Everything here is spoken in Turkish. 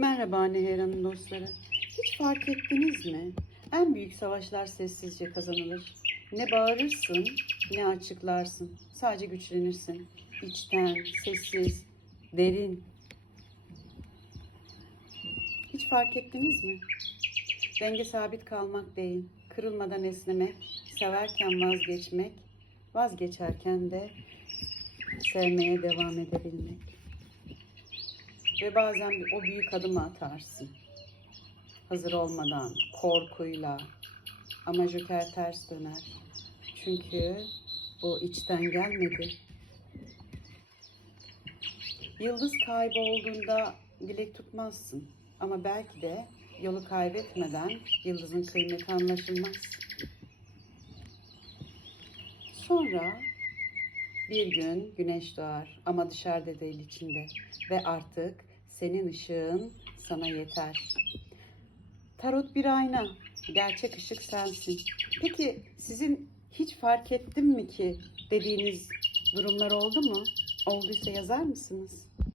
Merhaba Neher Hanım dostları. Hiç fark ettiniz mi? En büyük savaşlar sessizce kazanılır. Ne bağırırsın, ne açıklarsın. Sadece güçlenirsin. İçten, sessiz, derin. Hiç fark ettiniz mi? Denge sabit kalmak değil, kırılmadan esnemek, severken vazgeçmek, vazgeçerken de sevmeye devam edebilmek. Ve bazen o büyük adımı atarsın. Hazır olmadan, korkuyla. Ama joker ters döner. Çünkü bu içten gelmedi. Yıldız kaybolduğunda dilek tutmazsın. Ama belki de yolu kaybetmeden yıldızın kıymeti anlaşılmaz. Sonra bir gün güneş doğar ama dışarıda değil içinde ve artık senin ışığın sana yeter. Tarot bir ayna, gerçek ışık sensin. Peki sizin hiç fark ettim mi ki dediğiniz durumlar oldu mu? Olduysa yazar mısınız?